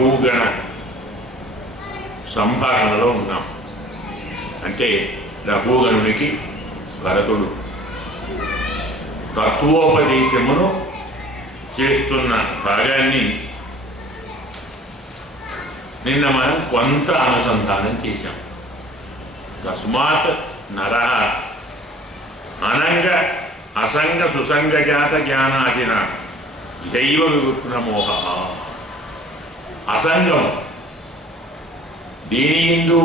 బహుగణ సంభాషణలో ఉన్నాం. అంటే రఘుగణునికి భరతుడు తత్వోపదేశమును చేస్తున్న భాగాన్ని నిన్న మనం కొంత అనుసంధానం చేశాం. తస్మాత్ నర అనంగ అసంగ సుసంగజాత జ్ఞానాచిన దైవ వివృత్న మోహ. అసంగం, దేని యందు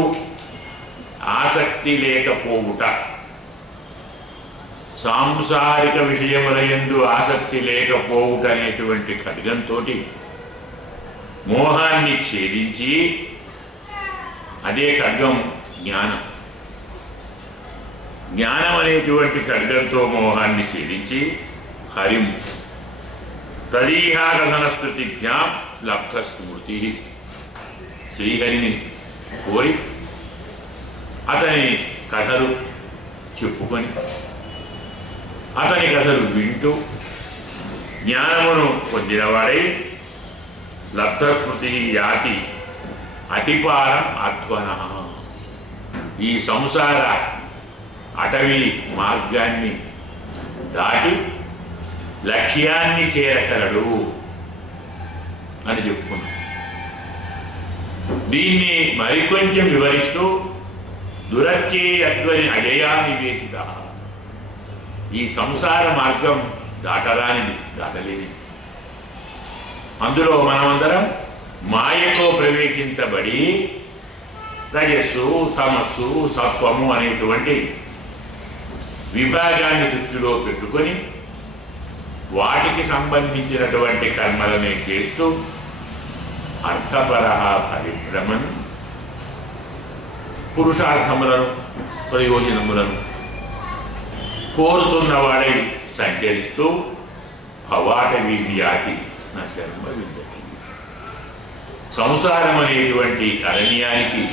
ఆసక్తి లేకపోవుట, సాంసారిక విషయముల యందు ఆసక్తి లేకపోవుట అనేటువంటి ఖడ్గంతో మోహాన్ని ఛేదించి, అదే ఖడ్గం జ్ఞానం. జ్ఞానం అనేటువంటి ఖడ్గంతో మోహాన్ని ఛేదించి హరిం తదీహాకథన స్థుతిజ్ఞాం లబ్ధ స్మృతి. శ్రీహరిని కోరి అతని కథలు చెప్పుకొని, అతని కథలు వింటూ జ్ఞానమును పొందినవాడై లబ్ధస్మృతి యాతి అతిపారం అధ్వన. ఈ సంసార అటవీ మార్గాన్ని దాటి లక్ష్యాన్ని చేరగలడు అని చెప్పుకున్నాం. దీన్ని మరికొంచెం వివరిస్తూ దురత్యే అధ్వని అజయా నివేశిత. ఈ సంసార మార్గం దాటరానిది, దాటలేనిది. అందులో మనమందరం మాయతో ప్రవేశించబడి రజస్సు, తమస్సు, సత్వము అనేటువంటి విభాగాన్ని దృష్టిలో పెట్టుకొని వాటికి సంబంధించినటువంటి కర్మలనే చేస్తూ అర్థపర పరిభ్రమను, పురుషార్థములను, ప్రయోజనములను కోరుతున్నవాడై సంచరిస్తూ భవాటవీ వ్యాధి నా శర్మ విందటి. సంసారం అనేటువంటి అరణ్యానికి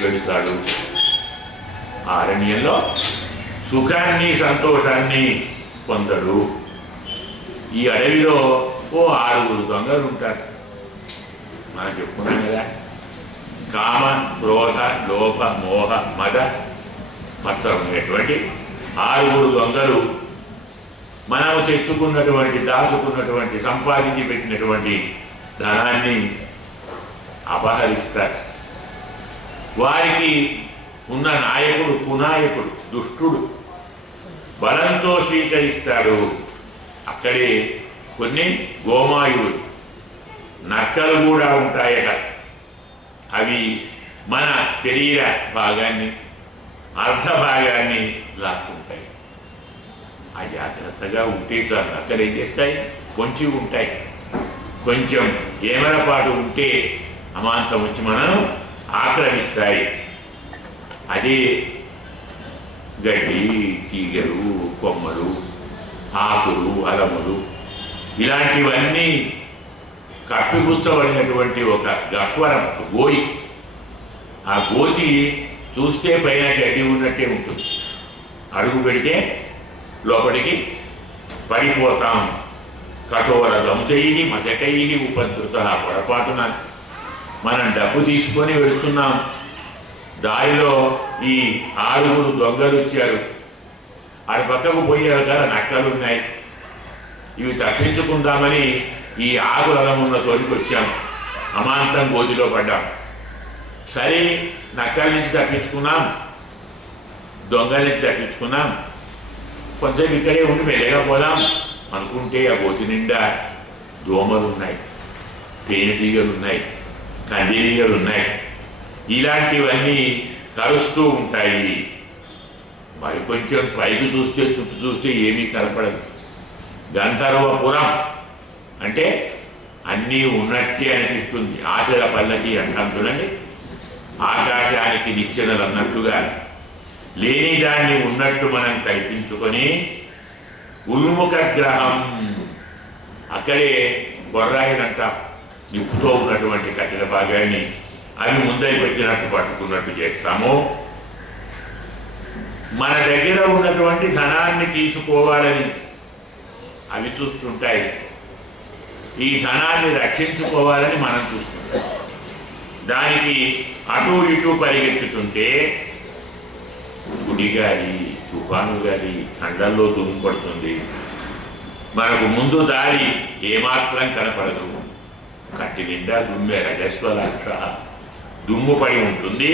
వెళుతాడు. ఆ అరణ్యంలో సుఖాన్ని, సంతోషాన్ని పొందడు. ఈ అడవిలో ఓ 6 దొంగలు ఉంటారు. మనం చెప్పుకున్నాం కదా, కామ, క్రోధ, లోభ, మోహ, మద, మత్సరం అనేటువంటి 6 దొంగలు మనము తెచ్చుకున్నటువంటి, దాచుకున్నటువంటి, సంపాదించి పెట్టినటువంటి ధనాన్ని అపహరిస్తారు. వారికి ఉన్న నాయకుడు కునాయకుడు, దుష్టుడు, బలంతో స్వీకరిస్తాడు. అక్కడే కొన్ని గోమాయువులు, నక్కలు కూడా ఉంటాయట. అవి మన శరీర భాగాన్ని, అర్ధ భాగాన్ని లాక్కుంటాయి. అజాగ్రత్తగా ఉంటే చాలు. నక్కలు ఏం చేస్తాయి? కొంచెం ఉంటాయి. కొంచెం ఏమరపాటు ఉంటే అమాంతం వచ్చి మనం ఆక్రమిస్తాయి. అదే గడ్డి, తీగలు, కొమ్మలు, ఆకులు, అలములు ఇలాంటివన్నీ కప్పిపుచ్చబడినటువంటి ఒక గహ్వరం, గోయి. ఆ గోతి చూస్తే పైన గడ్డి ఉన్నట్టే ఉంటుంది. అడుగు పెడితే లోపలికి పడిపోతాం. కఠోర దంశై మశకై ఉపద్రుత. పొరపాటున మనం డబ్బు తీసుకొని వెళుతున్నాం. దారిలో ఈ 6 దొంగలు వచ్చారు. ఆడి పక్కకు పోయారు కదా, నక్కలు ఉన్నాయి. ఇవి తప్పించుకుందామని ఈ ఆకులమున్న తోలికి వచ్చాం. అమాంతం గోతిలో పడ్డాం. సరే, నక్కల నుంచి తప్పించుకున్నాం, దొంగల నుంచి తప్పించుకున్నాం. కొంచెం ఇక్కడే ఉండి మెల్లగా పోదాం అనుకుంటే ఆ గోతి నిండా దోమలు ఉన్నాయి, తేనెటీగలు ఉన్నాయి, కందిరీగలు ఉన్నాయి. ఇలాంటివన్నీ కరుస్తూ ఉంటాయి. మరి కొంచెం పైకి చూస్తే, చుట్టూ చూస్తే ఏమీ కనపడదు. గంధర్వపురం అంటే అన్నీ ఉన్నట్టే అనిపిస్తుంది. ఆశల పల్లకి అంటాం చూడండి. ఆకాశానికి నిచ్చెనలు అన్నట్టుగా లేని దాన్ని ఉన్నట్టు మనం కల్పించుకొని ఉన్ముఖ గ్రహం, అక్కడే బొర్రాయినంటాం, నిప్పుతో ఉన్నటువంటి కట్టెల భాగాన్ని అవి ముందరి పెట్టినట్టు పట్టుకున్నట్టు చేస్తాము. మన దగ్గర ఉన్నటువంటి ధనాన్ని తీసుకోవాలని అవి చూస్తుంటాయి. ఈ ధనాన్ని రక్షించుకోవాలని మనం చూస్తున్నాం. దానికి అటు ఇటు పరిగెత్తుతుంటే గుడిగాలి, తుఫాను గాలి, కండల్లో దుమ్ము పడుతుంది. మనకు ముందు దారి ఏమాత్రం కనపడదు. కట్టి నిండా దుమ్మె రజస్వలాక్ష దుమ్ము పడి ఉంటుంది.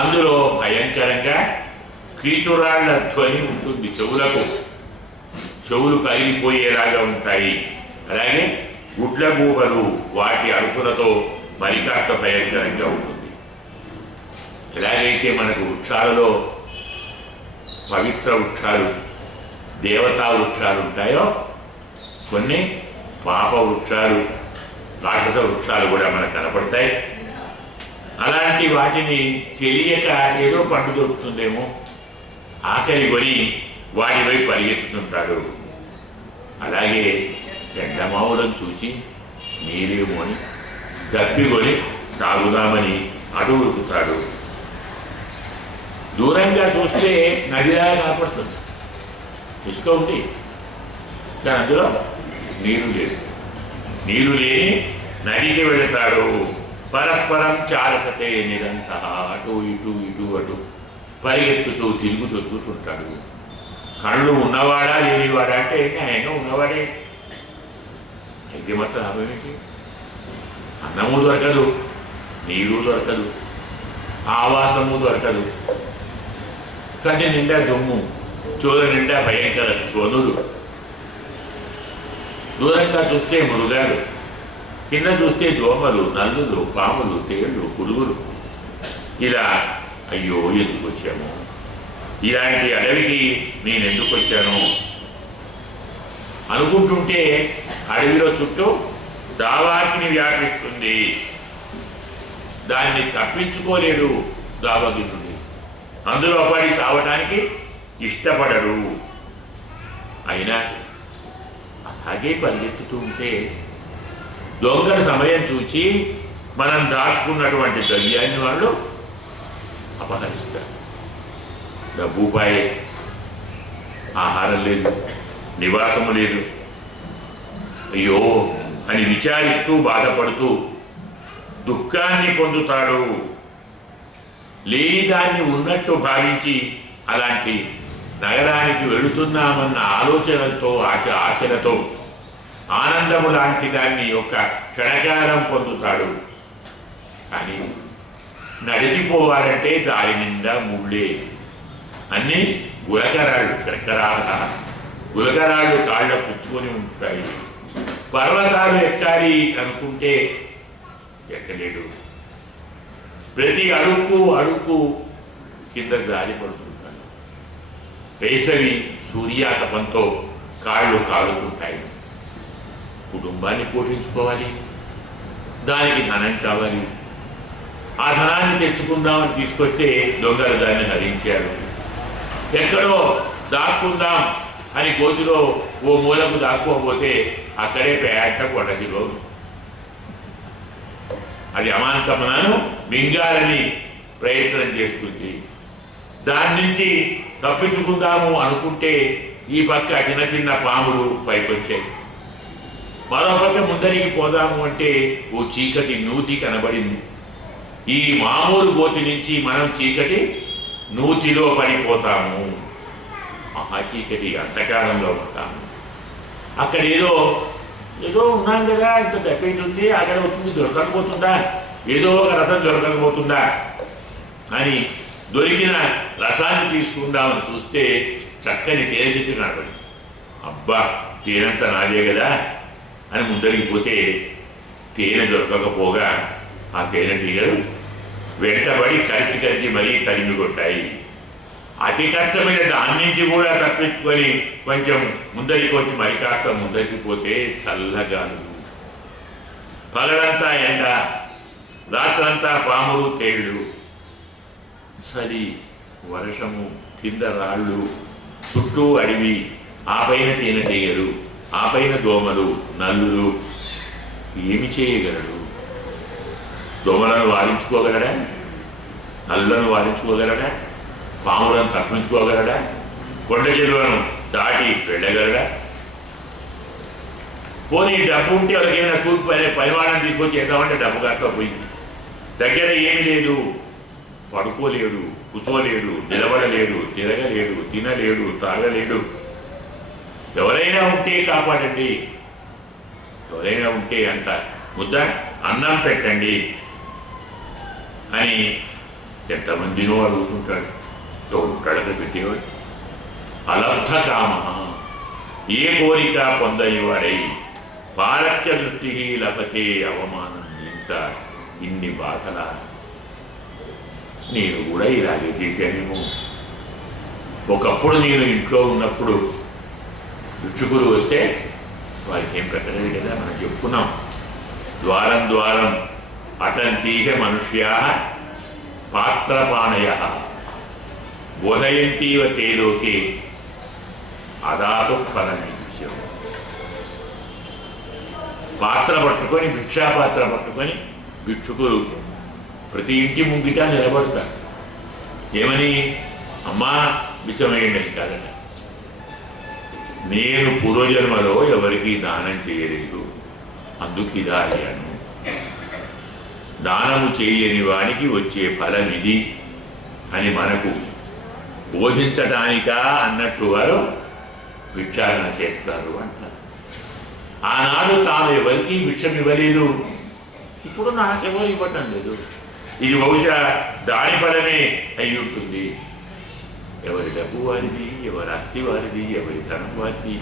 అందులో భయంకరంగా కీచురాళ్ల ధ్వని ఉంటుంది. చెవులు పగిలిపోయేలాగా ఉంటాయి. అలాగే గుడ్ల గూబలు వాటి అరుపులతో మరి కాస్త భయంకరంగా ఉంటుంది. ఎలాగైతే మనకు వృక్షాలలో పవిత్ర వృక్షాలు, దేవతా వృక్షాలు ఉంటాయో, కొన్ని పాప వృక్షాలు, రాక్షస వృక్షాలు కూడా మనకు కనపడతాయి. అలాంటి వాటిని తెలియక ఏదో పండు దొరుకుతుందేమో ఆకలి కొని వాటిపై పరిగెత్తుతుంటాడు. అలాగే ఎండమావులను చూచి నీరేమో అని దప్పికొని తాగుదామని అటు ఉరుకుతాడు. దూరంగా చూస్తే నదిలా కనపడుతుంది, ఇసుక ఉంది, కానీ అందులో నీరు లేదు. నీరు లేని నదికి వెళతాడు. పరస్పరం చాలకతే నిరంతర అటు ఇటు ఇటు అటు పరిగెత్తుతూ తిరుగుతుంటాడు. కళ్ళు ఉన్నవాడా లేనివాడా అంటే న్యాయంగా ఉన్నవాడే. అయితే మొత్తం లాభం ఏంటి? అన్నము దొరకదు, నీరు దొరకదు, ఆవాసము దొరకదు. కంటి నిండా దుమ్ము, చోరు నిండా భయంకర ధ్వనులు. దూరంగా చూస్తే మృగాలు, కింద చూస్తే దోమలు, నల్లులు, పాములు, తేళ్ళు, పురుగులు. ఇలా అయ్యో ఎందుకు వచ్చాము, ఇలాంటి అడవికి నేను ఎందుకు వచ్చాను అనుకుంటుంటే అడవిలో చుట్టూ దావాగ్ని వ్యాపిస్తుంది. దాన్ని తప్పించుకోలేడు దావాగ్ని నుండి. అందులో పడి చావటానికి ఇష్టపడడు. అయినా అలాగే పరిగెత్తుతూ ఉంటే దొంగల సమయం చూచి మనం దాచుకున్నటువంటి ద్రవ్యాన్ని వాళ్ళు అపహరిస్తారు. డబ్బుపాయే, ఆహారం లేదు, నివాసము లేదు. అయ్యో అని విచారిస్తూ బాధపడుతూ దుఃఖాన్ని పొందుతాడు. లేని దాన్ని ఉన్నట్టు భావించి అలాంటి నగరానికి వెళుతున్నామన్న ఆలోచనలతో ఆశలతో ఆనందము లాంటి దాన్ని ఒక క్షణకాలం పొందుతాడు. కానీ నడిచిపోవాలంటే దారి నిండా ముళ్ళే, అన్నీ గులకరాళ్ళు, గులకరాళ్ళు కాళ్ళ పుచ్చుకొని ఉంటాయి. పర్వతాలు ఎక్కాలి అనుకుంటే ఎక్కలేడు. ప్రతి అడుక్కు కింద జారి పడుతుంటాడు. వేసవి సూర్యాతపంతో కాళ్ళు కాలుతుంటాయి. కుటుంబాన్ని పోషించుకోవాలి, దానికి ధనం కావాలి. ఆ ధనాన్ని తెచ్చుకుందామని తీసుకొస్తే దొంగలు దాన్ని హరించారు. ఎక్కడో దాక్కుందాం అని గోతిలో ఓ మూలకు దాక్కోకపోతే అక్కడే పేట కొడకిలో అది అమాంతమునను మింగాలని ప్రయత్నం చేస్తుంది. దాని నుంచి తప్పించుకుందాము అనుకుంటే ఈ పక్క చిన్న చిన్న పాములు పైకొచ్చాయి. మరో పక్క ముందరికి పోదాము అంటే ఓ చీకటి నూతి కనబడింది. ఈ మామూలు గోతి నుంచి మనం చీకటి నూతిలో పడిపోతాము. మహా చీకటి అంధకారంలో ఉంటాము. అక్కడ ఏదో ఉన్నాం కదా, ఇంత దక్కైతుంది, అక్కడ అవుతుంది, దొరకకపోతుందా, ఏదో ఒక రసం దొరకకపోతుందా అని దొరికిన రసాన్ని తీసుకుందామని చూస్తే చక్కని తేనె చెట్టు కనబడి, అబ్బా తేనంతా నాదే కదా అని ముందరికి పోతే తేనె దొరకకపోగా ఆ తేనెటీగలు వెంటబడి కరిచి మరీ తరిమి కొట్టాయి. అతి కష్టమైన దాని నుంచి కూడా తప్పించుకొని కొంచెం ముందరికి వచ్చి మరి కాస్త ముందరికి పోతే చల్లగాలు. పగలంతా ఎండ, రాత్రంతా పాములు, తేళ్ళు, చలి, వర్షము, కింద రాళ్ళు, చుట్టూ అడవి, ఆ పైన తేనెటీగలు, ఆ పైన దోమలు, నల్లులు. ఏమి చేయగలడు? దోమలను వారించుకోగలడా? నల్లులను వారించుకోగలడా? పాములను తప్పించుకోగలడా? కొండ చెరువులను దాటి వెళ్ళగలడా? పోనీ డబ్బు ఉంటే ఎవరికైనా తూర్పు పరిమాణం తీసుకొచ్చి చేద్దామంటే డబ్బు కాక పోయింది. దగ్గర ఏమీ లేదు, పడుకోలేడు, కూర్చోలేడు, నిలబడలేడు, తిరగలేడు, తినలేడు, తాగలేడు. ఎవరైనా ఉంటే కాపాడండి, ఎవరైనా ఉంటే అంత ముద్ద అన్నం పెట్టండి అని ఎంతమందినో అడుగుతుంటాడు. ఎవడు కడక పెట్టేవాడు. అలబ్ధ కామ, ఏ కోరిక పొందనివాడై పారత్య దృష్టి లభతే అవమానం. ఇన్ని బాధల నేను కూడా ఇలాగే చేశానేమో. ఒకప్పుడు నేను ఇంట్లో ఉన్నప్పుడు భిక్షుకులు వస్తే వారికి ఏం పెట్టలేదు కదా, మనం చెప్పుకున్నాం. ద్వారం ద్వారం అటంతీహ మనుష్యా పాత్రపాణయ బోధయంతీవ తే లోకే అదాతు ఫలమే. పాత్ర పట్టుకొని, భిక్షాపాత్ర పట్టుకొని భిక్షుకులు ప్రతి ఇంటి ముంగిట నిలబడతారు. ఏమని? అమ్మా బిచ్చమేయండి కాదట. నేను పూర్వజన్మలో ఎవరికి దానం చేయలేదు, అందుకు ఇలా అయ్యాను. దానము చేయని వానికి వచ్చే ఫలం ఇది అని మనకు బోధించటానికా అన్నట్టు వారు భిక్షాటన చేస్తారు అంటారు. ఆనాడు తాను ఎవరికి భిక్షం ఇవ్వలేదు, ఇప్పుడు నాకెవరు ఇవ్వటం లేదు. ఇది బహుశా దాని ఫలమే అయి ఉంటుంది. ఎవరి డబ్బు వారిది, ఎవరి ఆస్తి వారిది, ఎవరి ధనం వారిది,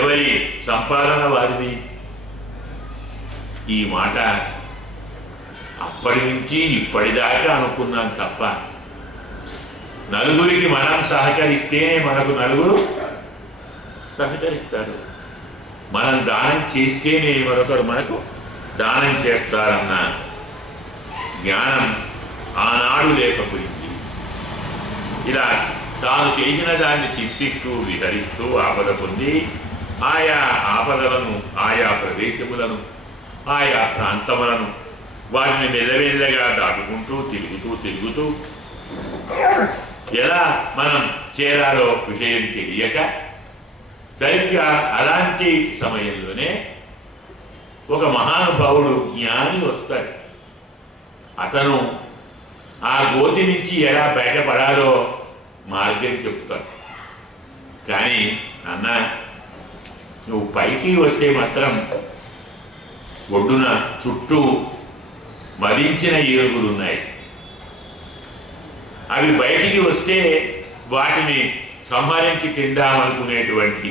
ఎవరి సంపాదన వారిది. ఈ మాట అప్పటి నుంచి ఇప్పటిదాకా అనుకున్నాను తప్ప, నలుగురికి మనం సహకరిస్తేనే మనకు నలుగురు సహకరిస్తారు. మనం దానం చేస్తేనే మరొకరు మనకు దానం చేస్తారన్న జ్ఞానం ఆనాడు లేకపోయింది. ఇలా తాను చేసిన దాన్ని చింతిస్తూ విహరిస్తూ ఆపద పొంది ఆయా ఆపదలను, ఆయా ప్రదేశములను, ఆయా ప్రాంతములను వాటిని మెల్లమెల్లగా దాటుకుంటూ తిరుగుతూ ఎలా మనం చేరాలో విషయం తెలియక సరిగ్గా అలాంటి సమయంలోనే ఒక మహానుభావుడు జ్ఞాని వస్తాడు. అతను ఆ గోతి నుంచి ఎలా బయటపడాలో మార్గం చెప్తాడు. కానీ అన్న, నువ్వు పైకి వస్తే మాత్రం ఒడ్డున చుట్టూ మదించిన ఏనుగులు ఉన్నాయి. అవి బయటికి వస్తే వాటిని సంహరించి తిందామనుకునేటువంటి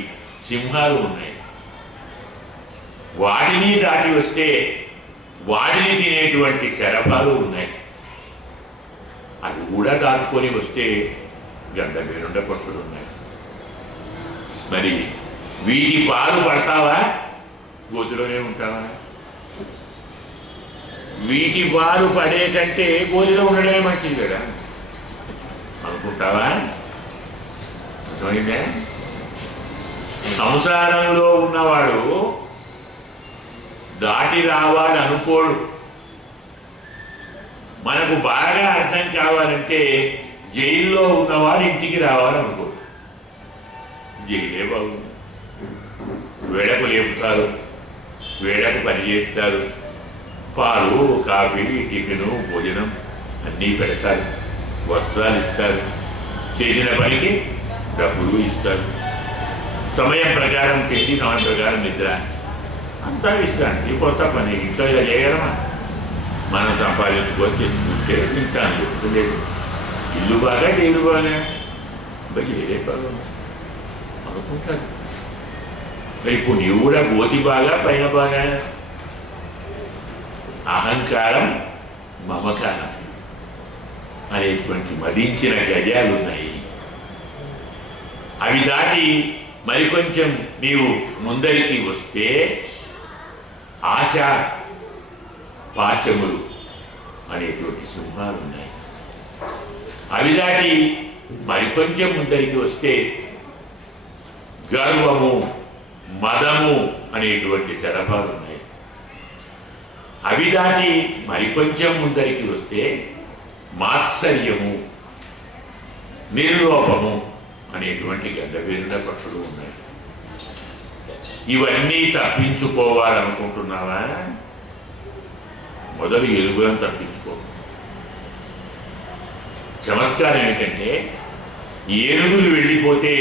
సింహాలు ఉన్నాయి. వాటిని దాటి వస్తే వాటిని తినేటువంటి శరభాలు ఉన్నాయి. అవి కూడా దాటుకొని వస్తే గండమేరుండ పక్షులు ఉన్నాయి. మరి వీటి పాలు పడతావా, గోతిలోనే ఉంటావా? వీటి పాలు పడే కంటే గోతిలో ఉండడమే మంచిది కదా అనుకుంటావా? అర్థమైందే? సంసారంలో ఉన్నవాడు దాటి రావాలి అనుకోడు. మనకు బాగా అర్థం కావాలంటే జైల్లో ఉన్నవాడు ఇంటికి రావాలనుకోడు. జైలే బాగుంది. వేడకు లేపుతారు, వేడకు పని చేస్తారు, పాలు, కాఫీ, టిఫిను, భోజనం అన్నీ పెడతారు, వస్త్రాలు ఇస్తారు, చేసిన పనికి డబ్బులు ఇస్తారు, సమయం ప్రకారం తిండి, సమయం ప్రకారం నిద్ర, అంతా విశ్రాంతి. కొత్త పని ఇంట్లో ఇలా చేయగలమా? మనం సంపాదించుకొని తెచ్చుకుంటే తింటాను చెప్తులేదు. ఇల్లు బాగా డేలు బాగా చేయలే బాగా అనుకుంటాను. మరి ఇప్పుడు నీవు కూడా గోతి బాగా పైన బాగా అహంకారం, మమకారం అనేటువంటి మదించిన గజాలు ఉన్నాయి. అవి దాటి మరికొంచెం నీవు ముందరికి వస్తే ఆశ, పాశములు అనేటువంటి సింహాలు ఉన్నాయి. అవి దాటి మరికొంచెం ముందరికి వస్తే గర్వము, మదము అనేటువంటి శరభాలు ఉన్నాయి. అవి దాటి మరికొంచెం ముందరికి వస్తే మాత్సర్యము, నిర్లోపము అనేటువంటి గంధవేరుడ పక్షులు ఉన్నాయి. ఇవన్నీ తప్పించుకోవాలనుకుంటున్నావా? మొదలు ఏనుగులను తప్పించుకో. చమత్కారం ఏంటంటే ఏనుగులు వెళ్ళిపోతే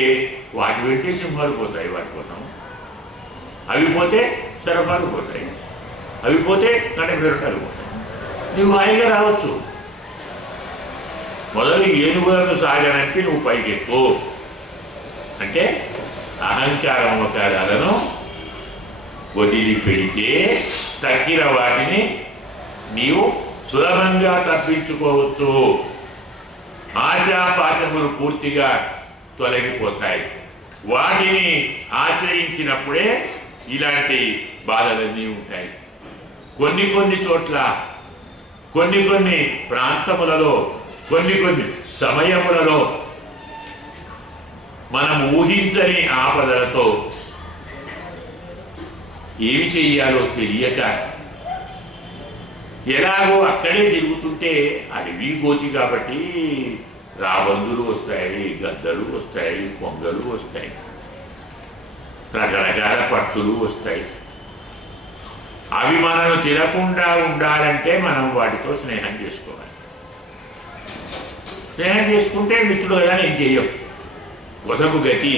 వాటి వెంటే సింహాలు పోతాయి వాటి కోసం, అవి పోతే సరఫాలు పోతాయి, అవి పోతే గంటలు పోతాయి. నువ్వు హాయిగా రావచ్చు. మొదలు ఏనుగులను సాగనంటే నువ్వు పైకెక్కు. అంటే అహంకార మమకారాలను వదిలి పెడితే తక్కిన వాటిని నీవు సులభంగా తప్పించుకోవచ్చు. ఆశాపాశములు పూర్తిగా తొలగిపోతాయి. వాటిని ఆశ్రయించినప్పుడే ఇలాంటి బాధలన్నీ ఉంటాయి. కొన్ని చోట్ల కొన్ని ప్రాంతములలో కొన్ని సమయములలో మనం ఊహించని ఆపదలతో ఏమి చెయ్యాలో తెలియక ఎలాగో అక్కడే తిరుగుతుంటే అడవి గోతి కాబట్టి రాబందులు వస్తాయి, గద్దలు వస్తాయి, కొంగలు వస్తాయి, రకరకాల పక్షులు వస్తాయి. అవి మనను తినకుండా ఉండాలంటే మనం వాటితో స్నేహం చేసుకోవాలి. స్నేహం చేసుకుంటే మిత్రుడుగా నేను చెయ్యం. కొసకు గతి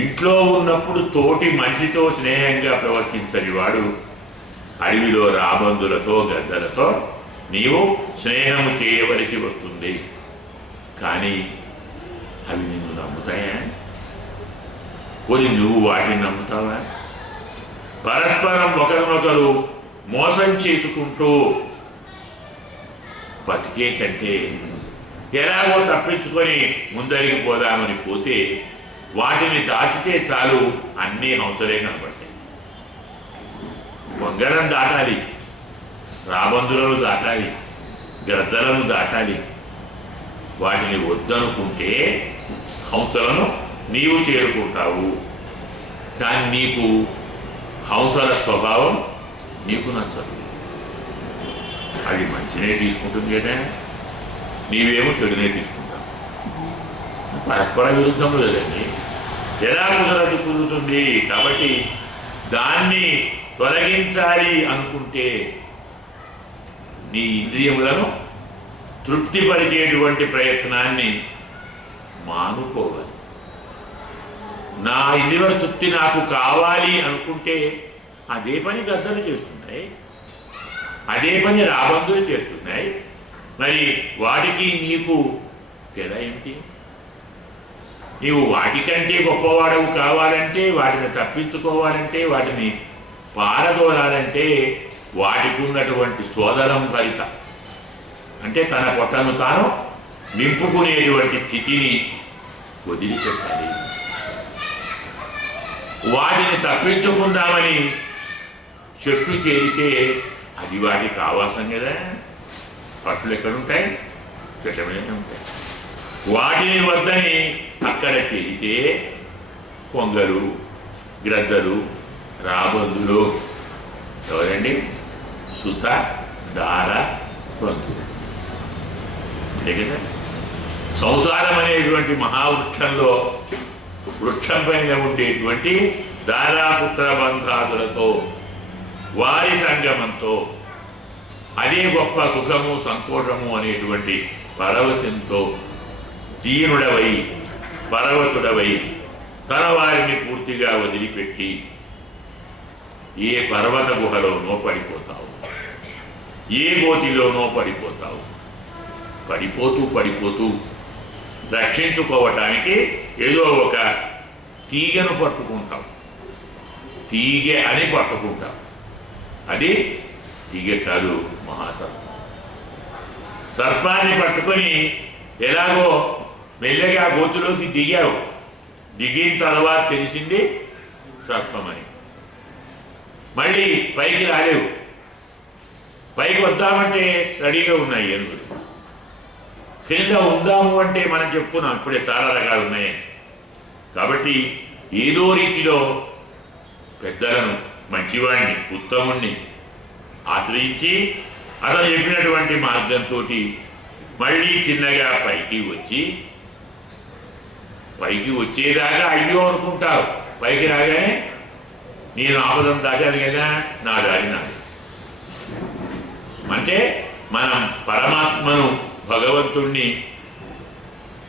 ఇంట్లో ఉన్నప్పుడు తోటి మనిషితో స్నేహంగా ప్రవర్తించని వాడు అడవిలో రాబందులతో గద్దలతో నీవు స్నేహము చేయవలసి వస్తుంది. కానీ అవి నిన్ను నమ్ముతాయా? కొని నువ్వు వాటిని నమ్ముతావా? పరస్పరం ఒకరినొకరు మోసం చేసుకుంటూ బతికే కంటే ఎలాగో తప్పించుకొని ముందరికి పోదామని పోతే వాటిని దాటితే చాలు అన్నీ హంసలే కనబడతాయి. వంగడం దాటాలి, రాబందులను దాటాలి, గద్దలను దాటాలి. వాటిని వద్దనుకుంటే హంసలను నీవు చేరుకుంటావు. కానీ నీకు హంసల స్వభావం నీకు నచ్చదు. అది మంచినే తీసుకుంటుంది కదా, నీవేమో చెడునే తీసుకుంటావు. పరస్పర విరుద్ధము లేదండి. ఎలా కుదురుతుంది? కాబట్టి దాన్ని తొలగించాలి అనుకుంటే నీ ఇంద్రియములను తృప్తిపరిచేటువంటి ప్రయత్నాన్ని మానుకోవాలి. నా ఇంద్రియ తృప్తి నాకు కావాలి అనుకుంటే అదే పని గద్దలు చేస్తున్నాయి, అదే పని రాబందులు చేస్తున్నాయి. మరి వాటికి నీకు తేడా ఏమిటి? నీవు వాటికంటే గొప్పవాడవు కావాలంటే, వాటిని తప్పించుకోవాలంటే, వాటిని పారదోలాలంటే వాటికి ఉన్నటువంటి సోదరం ఫలిత అంటే తన పొట్టను తాను నింపుకునేటువంటి స్థితిని వదిలిపెట్టాలి. వాటిని తప్పించుకుందామని చెట్టు చేరితే అది వాటికి ఆవాసం కదా. పక్షులు ఎక్కడుంటాయి? చెట్ల మీదనే ఉంటాయి. వాటిని వద్దని అక్కడ చేరితే కొంగలు, గ్రద్దలు, రాబందులు ఎవరండి? సుత, దార, బంధువులు. అంతే కదా. సంసారం అనేటువంటి మహావృక్షంలో వృక్షం పైన ఉండేటువంటి దారాపుత్ర బంధాదులతో వారి సంగమంతో అదే గొప్ప సుఖము సంతోషము అనేటువంటి పరవశంతో దీనుడవై పరవశుడవై తన వారిని పూర్తిగా వదిలిపెట్టి ఏ పర్వత గుహలోనో పడిపోతావు, ఏ గోతిలోనో పడిపోతావు. పడిపోతూ రక్షించుకోవటానికి ఏదో ఒక తీగను పట్టుకుంటాం. తీగ అని పట్టుకుంటాం. అది తీగ కాదు, మహాసర్పం. సర్పాన్ని పట్టుకొని ఎలాగో మెల్లగా గోతులోకి దిగావు. దిగిన తర్వాత తెలిసింది సర్పమని. మళ్ళీ పైకి రాలేవు. పైకి వద్దామంటే రెడీగా ఉన్నాయి ఏనుగులు. కింద ఉందాము అంటే మనం చెప్పుకున్నాం ఇప్పుడే చాలా రకాలు ఉన్నాయి. కాబట్టి ఏదో రీతిలో పెద్దలను, మంచివాడిని, ఉత్తముణ్ణి ఆశ్రయించి అతను చెప్పినటువంటి మార్గంతో మళ్ళీ చిన్నగా పైకి వచ్చేదాకా అయ్యో అనుకుంటావు. పైకి రాగానే నేను ఆపదం దాటాను కదా, నా దారి నాది. అంటే మనం పరమాత్మను, భగవంతుణ్ణి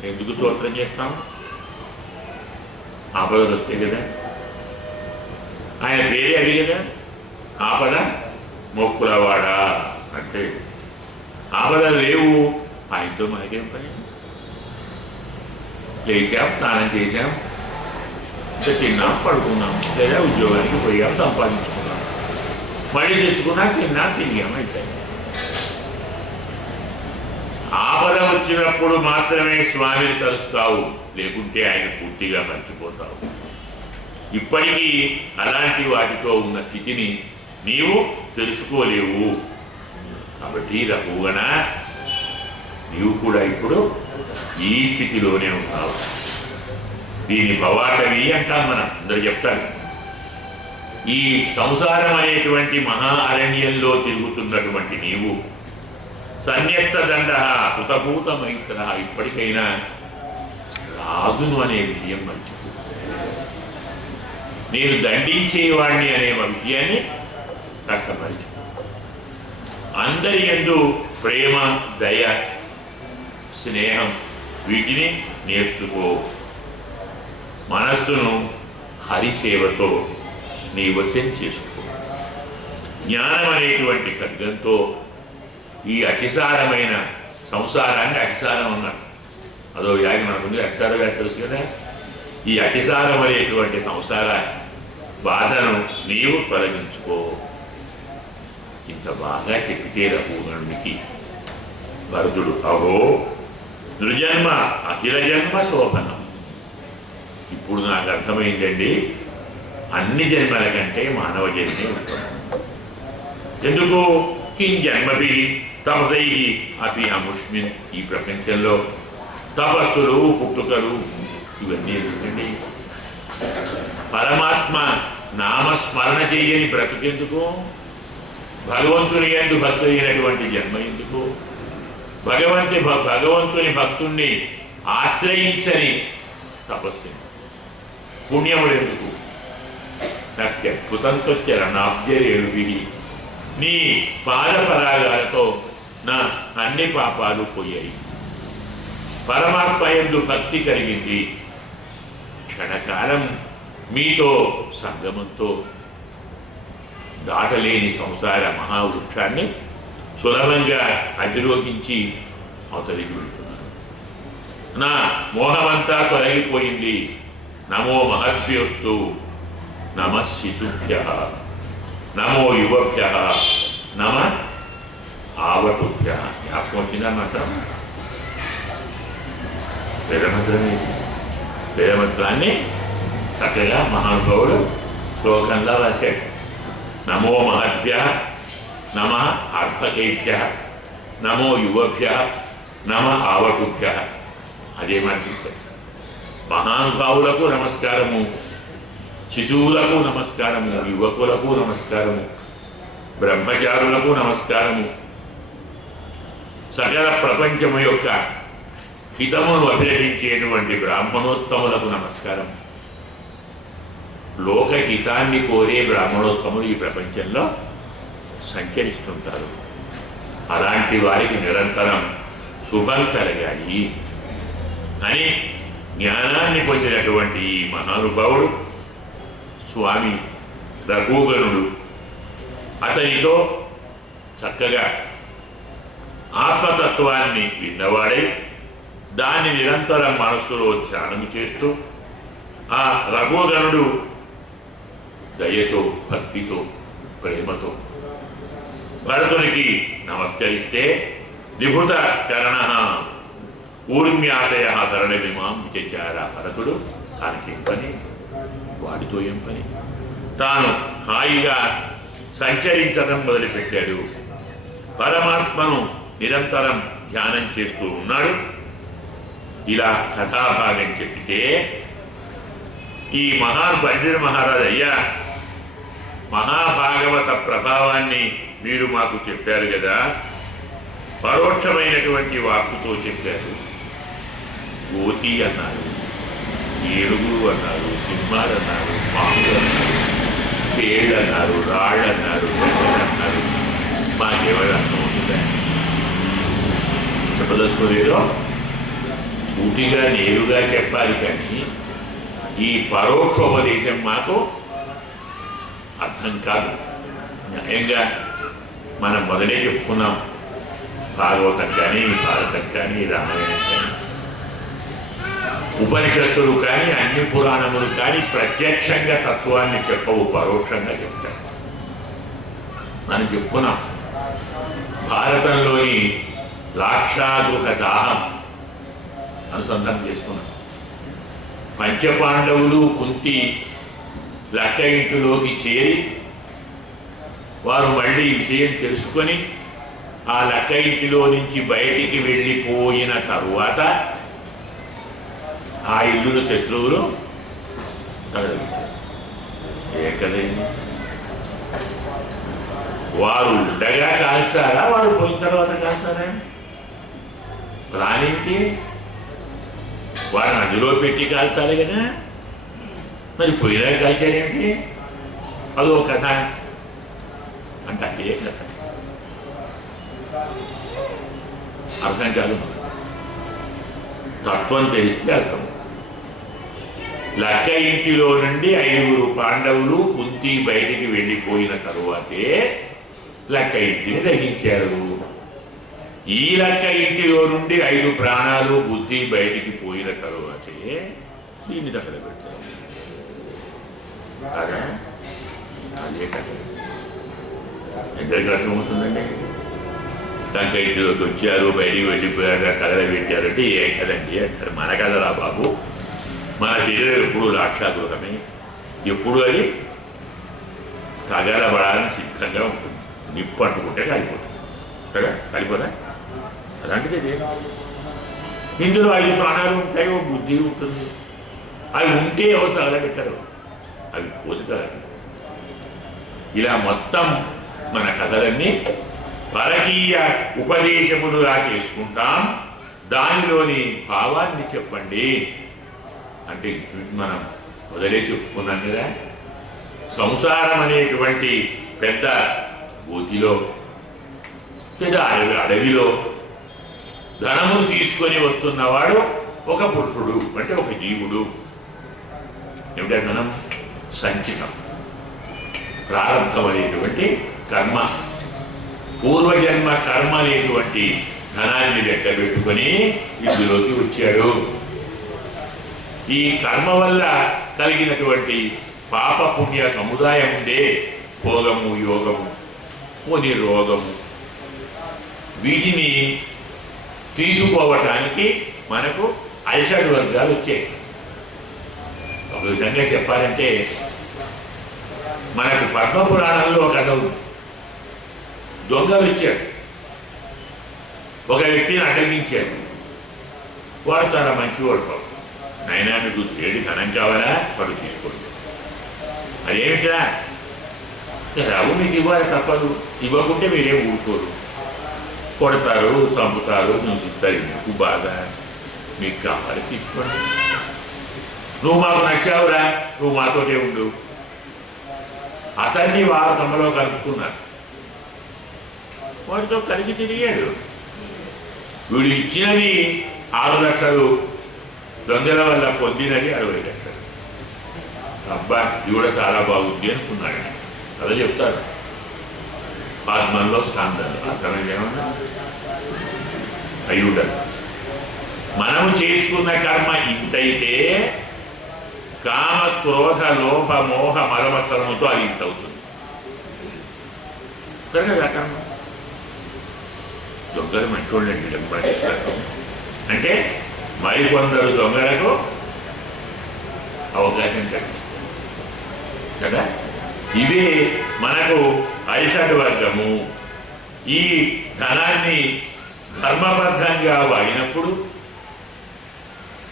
ఎందుకు స్తోత్రం చేస్తాం? ఆపదలు వస్తాయి కదా. ఆయన పేరే అది కదా, ఆపద మొక్కులవాడా అంటే. ఆపదలు లేవు, ఆయనతో మనకేం పని? లేచాం, స్నానం చేశాం, తిన్నాం, పడుకున్నాం, లేదా ఉద్యోగానికి పోయాం, సంపాదించుకున్నాం, మళ్ళీ తెచ్చుకున్నాం, తిన్నాం, తిరిగాం, అయిపోయింది. ఆపద వచ్చినప్పుడు మాత్రమే స్వామిని తలుస్తావు, లేకుంటే ఆయన పూర్తిగా మర్చిపోతావు. ఇప్పటికీ అలాంటి వాటితో ఉన్న స్థితిని నీవు తెలుసుకోలేవు. కాబట్టి రఘుగణ, నీవు కూడా ఇప్పుడు ఈ స్థితిలోనే ఉన్నావు. దీన్ని భవాటవి అంటాం, మనం అందరూ చెప్తారు. ఈ సంసారం అనేటువంటి మహా అరణ్యంలో తిరుగుతున్నటువంటి నీవు సన్యస్త దండ కృతభూత మైత్ర, ఇప్పటికైనా రాజును అనే విషయం మర్చిపో. నేను దండించేవాణ్ణి అనే విషయాన్ని కష్టపరిచు. అందరి యందు ప్రేమ, దయ, స్నేహం వీటిని నేర్చుకో. మనస్సును హరిసేవతో నీ వశం చేసుకో. జ్ఞానం అనేటువంటి ఖడ్గంతో ఈ అతిసారమైన సంసారాన్ని, అతిసారం అన్నాడు, అదో వ్యాధి మనకుంది, అతిసార వ్యాధి తెలుసు కదా. ఈ అతిసారం అనేటువంటి సంసార బాధను నీవు తొలగించుకో. ఇంత బాగా చెప్పితే రఘుగణుడికి భరతుడు, అహో నృజన్మ అఖిల జన్మ శోభనం. ఇప్పుడు నాకు అర్థమైందండి, అన్ని జన్మల కంటే మానవ జన్మే ఉత్తమం. ఎందుకు? కిం జన్మభి తపసై అపి అముష్మిన్. ఈ ప్రపంచంలో తపస్సులు, పుట్టుకలు ఇవన్నీ ఎందుకండి? పరమాత్మ నామస్మరణ చేయని బ్రతుకెందుకు? భగవంతుని యందు భక్తి అయినటువంటి జన్మ ఎందుకు? భగవంతుని భక్తుణ్ణి ఆశ్రయించని తపస్సు, పుణ్యములు ఎందుకు? నత్యద్భుతంతో చరణాబ్జరేణుభి. నీ పాదపరాగాలతో నా అన్ని పాపాలు పోయాయి. పరమాత్మ యందు భక్తి కలిగింది. క్షణకాలం మీతో సంగమంతో దాటలేని సంసార మహావృక్షాన్ని సులభంగా అధిరోహించి అవతలికి వెళ్తున్నాను. నా మోహమంతా తొలగిపోయింది. నమో మహద్భ్యోస్తు, నమ శిశుభ్య, నమో యువభ్య, నమ ఆవటుభ్య. జ్ఞాపకం వచ్చిందన్నమాట. వేదమంత్రాన్ని చక్కగా మహానుభావుడు శ్లోకంలా రాశాడు. నమో మహద్భ్య, నమ అర్భకేభ్య, నమో యువభ్య, నమ ఆవటుభ్య. అదే మాట చెప్తాడు. మహానుభావులకు నమస్కారము, శిశువులకు నమస్కారము, యువకులకు నమస్కారము, బ్రహ్మచారులకు నమస్కారము, సకల ప్రపంచము యొక్క హితమును అభిలషించేటువంటి బ్రాహ్మణోత్తములకు నమస్కారం. లోకహితాన్ని కోరే బ్రాహ్మణోత్తములు ఈ ప్రపంచంలో సంచరిస్తుంటారు. అలాంటి వారికి నిరంతరం శుభం కలగాలి అని జ్ఞానాన్ని పొందినటువంటి ఈ మహానుభావుడు స్వామి రఘుగణుడు అతనితో చక్కగా ఆత్మతత్వాన్ని విన్నవాడై దాన్ని నిరంతరం మనస్సులో ధ్యానం చేస్తూ ఆ రఘుగణుడు దయతో, భక్తితో, ప్రేమతో భరతునికి నమస్కరిస్తే నిభుత చరణ ఊర్మ్యాశయ తరణిమాం విచార. భరతుడు తానికేం పని, వాడితో ఏం పని, తాను హాయిగా సంచరించడం మొదలుపెట్టాడు. పరమాత్మను నిరంతరం ధ్యానం చేస్తూ ఉన్నాడు. ఇలా కథాభాగం చెప్పితే ఈ పండిత మహారాజు, అయ్యా మహాభాగవత ప్రభావాన్ని మీరు మాకు చెప్పారు కదా, పరోక్షమైనటువంటి వాక్కుతో చెప్పారు. కోతి అన్నారు, ఏనుగులు అన్నారు, సింహాలు అన్నారు, పాములు అన్నారు, పేళ్ళు అన్నారు, రాళ్ళు అన్నారు, అన్నారు. మాకెవరు అర్థం అవుతుందా? చెప్పదలుచుకోలేదో సూటిగా నేరుగా చెప్పాలి, కానీ ఈ పరోక్షోపదేశం మాకు అర్థం కాదు. న్యాయంగా మనం మొదలే చెప్పుకున్నాం, భాగవతం కానీ భారతం కానీ రామాయణం కానీ ఉపనిషత్తులు కానీ అన్ని పురాణములు కానీ ప్రత్యక్షంగా తత్వాన్ని చెప్పవు, పరోక్షంగా చెప్తారు. మనం చెప్పుకున్నాం భారతంలోని లాక్షాగృహ దాహం అనుసంధానం చేసుకున్నాం. పంచపాండవులు కుంతి లక్క ఇంటిలోకి చేరి వారు మళ్ళీ విషయం తెలుసుకొని ఆ లక్క ఇంటిలో నుంచి బయటికి వెళ్ళిపోయిన తరువాత ఆ ఇల్లుల శత్రువులు తగలబెట్టారు. ఏకదైంది వారు ఉండగా కాల్చారా, వారు పోయిన తర్వాత కాల్చారా? ప్లానింగ్కి వారిని అందులో పెట్టి కాల్చాలి కదా, మరి పోయినా కాల్చారేంటి? అదో కథ అంటే అదే కథ అర్థం కాదు. తత్వం తెలిస్తే అర్థం. లక్క ఇంటిలో నుండి 5 పాండవులు కుంతి బయటికి వెళ్ళిపోయిన తరువాతే లక్క ఇంటిని దహించారు. ఈ లక్క ఇంటిలో నుండి 5 ప్రాణాలు బుద్ధి బయటికి పోయిన తరువాతే దీన్ని దగ్గర పెట్టారు కదా. అదే కదా ఎందరికి అర్థమవుతుందండి? లక్క ఇంటిలోకి వచ్చారు, బయటికి వెళ్ళిపోయారు, తగలబెట్టారంటే ఏ కదండి అంటారు. మన కదరా బాబు, మన శరీరం ఎప్పుడు లాక్షాగృహమే, ఎప్పుడు అది తగలబడాలని సిద్ధంగా ఉంటుంది. నిప్పు అంటుకుంటే కాలిపోతుంది కదా, కాలిపోదా? అలాంటిది ఇందులో 5 ప్రాణాలు ఉంటాయి, ఓ బుద్ధి ఉంటుంది. అవి ఉంటే ఎవరు తగలబెట్టరు, అవి పోతే తగలబెట్టరు. ఇలా మొత్తం మన కథలన్నీ పరకీయ ఉపదేశములుగా చేసుకుంటాం. దానిలోని భావాన్ని చెప్పండి అంటే మనం మొదలే చెప్పుకున్నాం కదా, సంసారం అనేటువంటి పెద్ద గోతిలో, పెద్ద అడవిలో ధనమును తీసుకొని వస్తున్నవాడు ఒక పురుషుడు, అంటే ఒక జీవుడు. ఏమిటా ధనం? సంచితం, ప్రారంభం అనేటువంటి కర్మ, పూర్వజన్మ కర్మ అనేటువంటి ధనాన్ని లెక్క పెట్టుకొని ఇందులోకి వచ్చాడు. ఈ కర్మ వల్ల కలిగినటువంటి పాప పుణ్య సముదాయం ఉండే భోగము, యోగము, పోని రోగము, వీటిని తీసుకోవటానికి మనకు 5 వర్గాలు వచ్చాయి. ఒక విధంగా చెప్పాలంటే మనకు పద్మపురాణంలో ఒక కథ ఉంది. దొంగలు వచ్చాడు, ఒక వ్యక్తిని అడ్డగించాడు. వాడు చాలా మంచివాడు. పాపం, నాయనా మీకు ఏది ధనం కావాలా, వాడు తీసుకోండి. అదేమిటా? రావు, మీకు ఇవ్వాలి తప్పదు, ఇవ్వకుంటే మీరేం ఊరుకోరు, కొడతారు, చంపుతారు, హింసిస్తారు. మీకు బాధ, మీకు కావాలి తీసుకోండి. నువ్వు మాకు నచ్చావురా, నువ్వు మాతోటే ఉండు. అతన్ని వారు తమలో కలుపుకున్నారు. వాడితో కలిసి తిరిగాడు. వీడు ఇచ్చినది 6 లక్షలు, దొంగల వల్ల పొందినది 60 లక్షలు. అబ్బా, ఇది కూడా చాలా బాగుంది అనుకున్నాడు. అదే చెప్తారు పద్మంలో స్కందాలు. అర్థమైంది ఏమన్నా? అయి ఉండదు. మనము చేసుకున్న కర్మ ఇంతైతే కామ, క్రోధ, లోభ, మోహ, మలమత్సరముతో అది ఇంత అవుతుంది కదా కర్మ. దొంగలు మంచోళ్ళండి, డబ్బు అంటే మరికొందరు దొంగలకు అవకాశం కల్పిస్తారు కదా. ఇవే మనకు 5 వర్గము. ఈ ధనాన్ని ధర్మబద్ధంగా వాడినప్పుడు,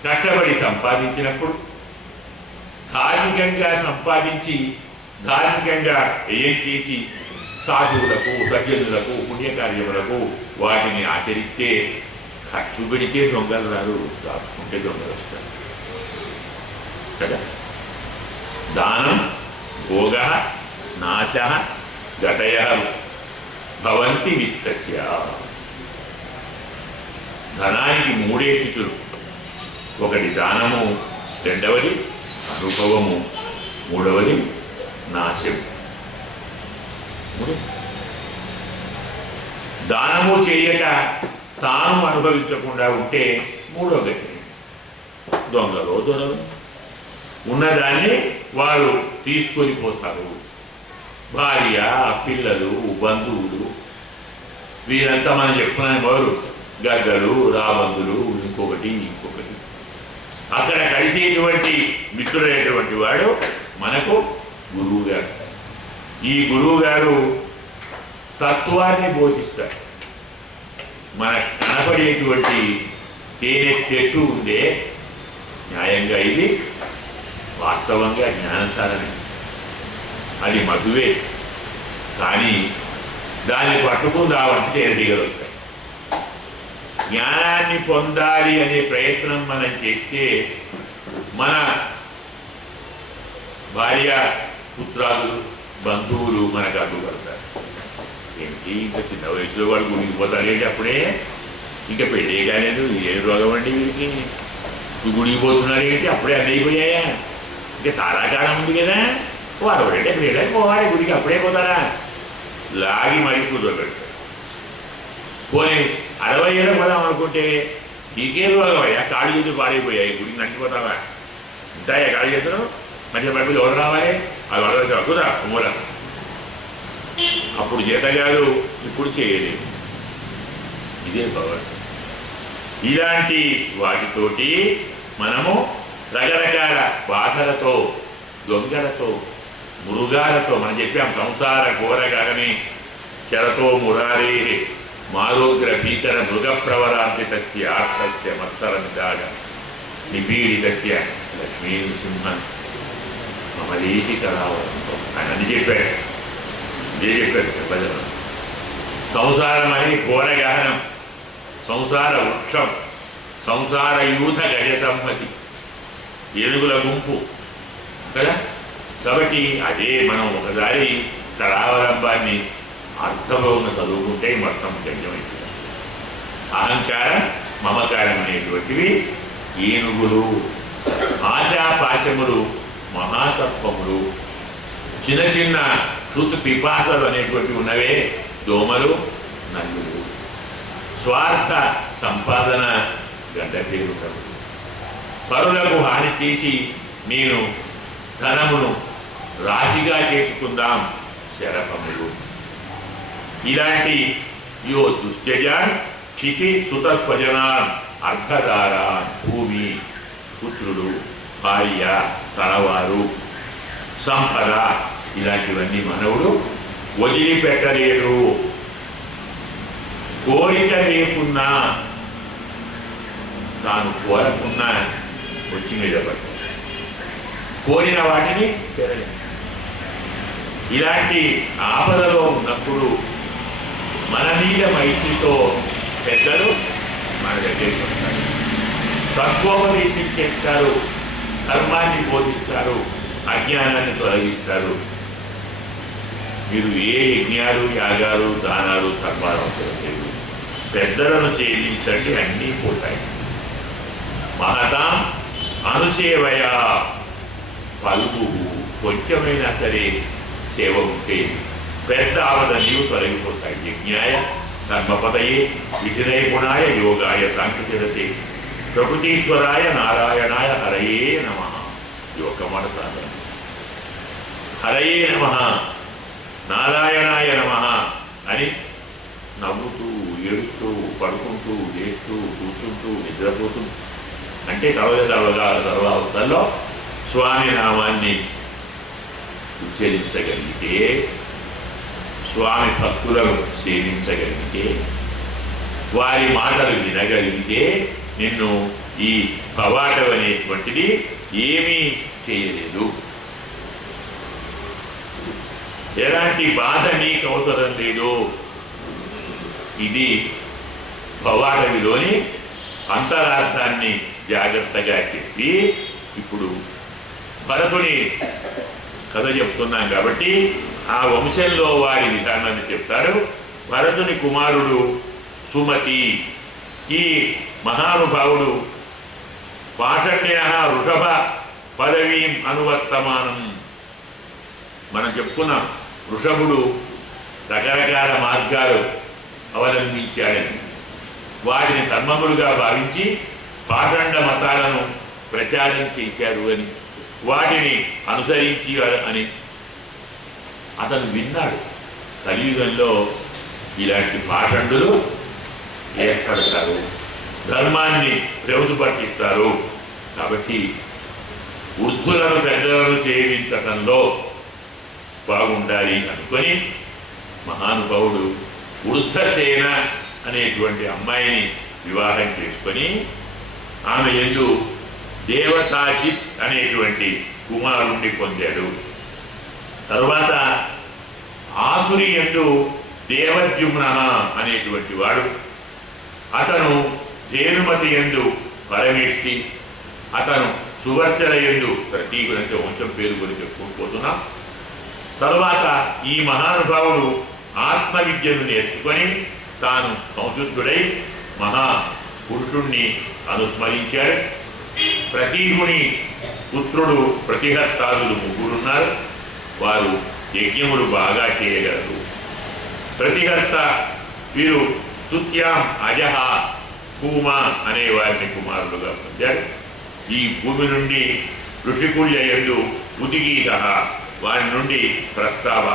కష్టపడి సంపాదించినప్పుడు, ధార్మికంగా సంపాదించి ధార్మికంగా ఏం చేసి సాధువులకు, సజ్జనులకు, పుణ్యకార్యములకు వాటిని ఆచరిస్తే ఖర్చు పెడితే దొంగలు రారు, దాచుకుంటే దొంగలు వస్తారు కదా. దానం, భోగ, నాశ గతయ భవంతి విత్తస్య. ధనానికి మూడే స్థితులు. ఒకటి దానము, రెండవది అనుభవము, మూడవది నాశం. దానము చేయక తాను అనుభవించకుండా ఉంటే మూడో గతి. దొంగలో దొరలు ఉన్నదాన్ని వారు తీసుకొని పోతారు. భార్య, పిల్లలు, బంధువులు వీరంతా మనం చెప్పుకునే వారు గద్దలు, రాబందులు, ఇంకొకటి. అక్కడ కలిసేటువంటి మిత్రుడైనటువంటి వాడు మనకు గురువు గారు. ఈ గురువు గారు తత్వాన్ని బోధిస్తారు. మనకు కనపడేటువంటి తేనె చెట్టు ఉందే, న్యాయంగా ఇది వాస్తవంగా జ్ఞానసారమే, అది మధువే. కానీ దాన్ని పట్టుకుని రావంటే ఎదిగలుగుతాయి. జ్ఞానాన్ని పొందాలి అనే ప్రయత్నం మనం చేస్తే మన భార్య, పుత్రాలు, బంధువులు మనకు అడ్డుపడతారు. ఏంటి ఇంత చిన్న వయసులో వాడు గుడికి పోతారేంటి, అప్పుడే ఇంకా పెళ్ళే కాలేదు, ఏం రోగం అండి వీడికి, గుడికి పోతున్నారు ఏంటి, అప్పుడే అన్నీ అయిపోయాయా, ఇంకా చాలా కాలం ఉంది కదా, వాడు ఒకటే పెళ్ళే పోవాలి గుడికి, అప్పుడే పోతారా, లాగి మరీ కూర్చోబెడతారు. పోనీ 60 ఏళ్ళ పోదాం అనుకుంటే నీకేం రోగం అయ్యా, కాళ్ళు చేతులు పాడైపోయాయి, గుడికి నచ్చిపోతావా, ఉంటాయా కాళ్ళు చేతులు, మంచిగా పడిపోయి ఎవరు రావాలి, అది వడవచ్చు అక్కుదా మూల, అప్పుడు చేతగాదు, ఇప్పుడు చేయలేదు. ఇదే భగవంతుడు. ఇలాంటి వాటితోటి మనము రకరకాల బాధలతో, దొంగలతో, మృగాలతో, మనం చెప్పాం సంసార ఘోరగానే చరతో మురారే మారోగ్ర భీకర మృగ ప్రవరార్జితస్య ఆర్తస్య మత్సర నిదాగ నిపీడితస్య లక్ష్మీ నృసింహ మమదేశి కళావరంతో ఆయన అని చెప్పాడు. ఇదే చెప్పాడు భజన. సంసారం అనే ఘోర గహనం, సంసార వృక్షం, సంసార యూథ గజ సమ్మతి, ఏనుగుల గుంపు కదా. కాబట్టి అదే మనం ఒకసారి కళావలంబాన్ని అర్థంలో చదువుకుంటే మొత్తం గణ్యమైంది. అహంకారం, మమకారం అనేటువంటివి ఏనుగులు, ఆశాపాశములు, మహాసర్పములు, చిన్న చిన్న శృతు పిపాసలు అనేటువంటివి ఉన్నవే దోమలు, నల్లులు. స్వార్థ సంపాదన గడ్డ పేరుతారు. పరులకు హాని చేసి నేను ధనమును రాశిగా చేసుకుందాం శరపములు. ఇలాంటి యో దుశ్చర్యాన్ క్షితి సుతస్వజనాన్ అర్ధదారాన్ భూమి, పుత్రులు, భార్య, తనవారు, సంపద ఇలాంటివన్నీ మనవుడు వదిలిపెట్టలేడు. కోరిక లేకున్నా, తాను కోరకున్నా వచ్చి మీద పడతాడు. కోరిన వాటిని పెరగలేదు. ఇలాంటి ఆపదలో ఉన్నప్పుడు మన మీద మైత్రితో పెద్దలు మన దగ్గరికి వస్తారు, తత్వోపదేశం చేస్తారు, ధర్మాన్ని బోధిస్తారు, అజ్ఞానాన్ని తొలగిస్తారు. మీరు ఏ యజ్ఞాలు, యాగాలు, దానాలు, ధర్మాలు అవసరం లేదు, పెద్దలను సేవించండి, అన్నీ పోతాయి. మహతాం అనుసేవయ పలుపు, కొంచెమైనా సరే సేవ ఉంటే పెద్ద ఆవదనీయు తొలగిపోతాయి. యజ్ఞాయ ధర్మపదయే విధినయ గుణాయ యోగాయ సాంఖ్యశిరసే ప్రకృతీశ్వరాయ నారాయణాయ హరయే నమః. యోగమాట సాధన. హరయే నమః, నారాయణాయ నమః అని నవ్వుతూ, ఏడుస్తూ, పడుకుంటూ, లేస్తూ, కూర్చుంటూ, నిద్రపోతూ, అంటే సర్వావస్థల్లో స్వామి నామాన్ని ఉచ్చరించగలిగితే, స్వామి భక్తులను సేవించగలిగితే, వారి మాటలు వినగలిగితే నిన్ను ఈ పవాటం అనేటువంటిది ఏమీ చేయలేదు. ఎలాంటి బాధ నీకు అవసరం లేదు. ఇది పవాటవిలోని అంతరార్థాన్ని జాగ్రత్తగా చెప్పి, ఇప్పుడు భరతుని కథ చెప్తున్నాం కాబట్టి ఆ వంశంలో వారి విధానాన్ని చెప్తాడు. భరతుని కుమారుడు సుమతి. ఈ మహానుభావుడు పాషణ్య వృషభ పదవీం అనువర్తమానం. మనం చెప్పుకున్నాం, వృషభుడు రకరకాల మార్గాలు అవలంబించాడని. వాటిని ధర్మములుగా భావించి పాషండ మతాలను ప్రచారం చేశారు అని, వాటిని అనుసరించి అని అతను విన్నాడు. కలియుగంలో ఇలాంటి పాషండులు ఏర్పడతారు, ధర్మాన్ని ప్రవేశపట్టిస్తారు. కాబట్టి వృద్ధులను పెద్దలను సేవించటంలో బాగుండాలి అనుకొని మహానుభావుడు వృద్ధసేన అనేటువంటి అమ్మాయిని వివాహం చేసుకొని ఆమె యందు దేవతాజిత్ అనేటువంటి కుమారుణ్ణి పొందాడు. తరువాత ఆసురి యందు దేవద్యుమ్న అనేటువంటి వాడు, అతను ధేనుమతి యందు పరమేష్టి, అతను సువర్చన యందు ప్రతీకుడు, అంటే వంశం పేరు గురించి చెప్పుకోపోతున్నాం. తరువాత ఈ మహానుభావుడు ఆత్మవిద్యను నేర్చుకొని తాను సంశుద్ధుడై మహాపురుషుణ్ణి అనుస్మరించాడు. ప్రతీకుని పుత్రుడు ప్రతిహత్తాదులు ముగ్గురున్నారు. వారు యజ్ఞములు బాగా చేయగలరు. ప్రతిహర్త వీరు స్తుత్యాం అజహ భూమ అనే వారిని కుమారుడుగా పొందాడు. ఈ భూమి నుండి ఋషికుల్య యందు ఉతిగీత, వారి నుండి ప్రస్తావ,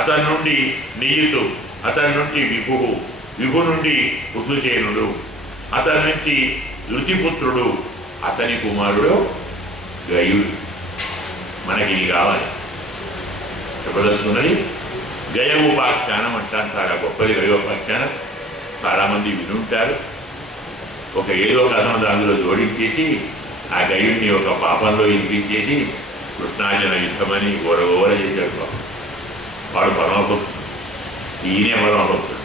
అతని నుండి నియుతు, అతని నుండి విభు, విభు నుండి పృథుసేనుడు, అతని నుంచి ఋతిపుత్రుడు, అతని కుమారుడు గయుడు. మనకి ఇది కావాలి. చెప్పదలుచుకున్నది గయోపాఖ్యానం అంటాను. చాలా గొప్పది గయోపాఖ్యానం. చాలామంది వినుంటారు. ఒక ఏదో కథను అందులో జోడించేసి ఆ గయుడిని ఒక పాపంలో ఇరిపించేసి కృష్ణార్జున యుద్ధమని ఓర చేశాడు. వాడు పరమభక్తుడు, ఈయనే పరమభక్తుడు.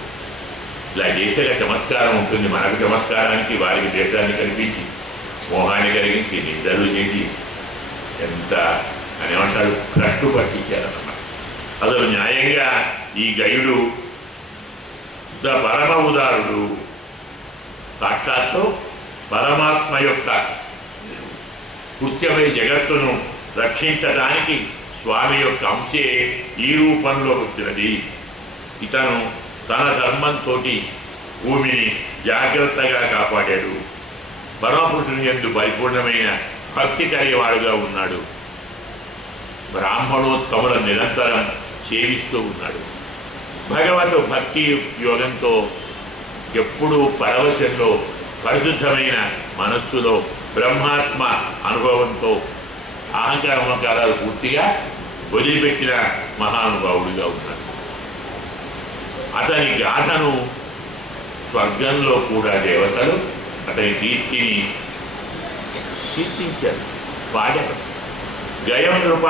ఇలా చేస్తే చమత్కారం ఉంటుంది. మనకు చమత్కారానికి వారికి దేశాన్ని కల్పించి మోహాన్ని కలిగించి నిందలు చేసి ఎంత అనేమంటారు భ్రష్టు పట్టించారన్నమాట. అసలు న్యాయంగా ఈ గయుడు పరమ ఉదారుడు. సాక్షాత్తు పరమాత్మ యొక్క కృత్యమై జగత్తును రక్షించడానికి స్వామి యొక్క అంశే ఈ రూపంలో వచ్చినది. ఇతను తన ధర్మంతో భూమిని జాగ్రత్తగా కాపాడాడు. పరమపురుషుని యందు పరిపూర్ణమైన భక్తి కలిగేవాడుగా ఉన్నాడు. బ్రాహ్మణోత్తముల నిరంతరం సేవిస్తూ ఉన్నాడు. భగవత్ భక్తి యోగంతో ఎప్పుడూ పరవశంలో పరిశుద్ధమైన మనస్సులో బ్రహ్మాత్మ అనుభవంతో అహంకారమకారాలు పూర్తిగా వదిలిపెట్టిన మహానుభావుడిగా ఉన్నాడు. అతని గాథను స్వర్గంలో కూడా దేవతలు అతని కీర్తిని కీర్తించారు, పాడారు. గయం నృప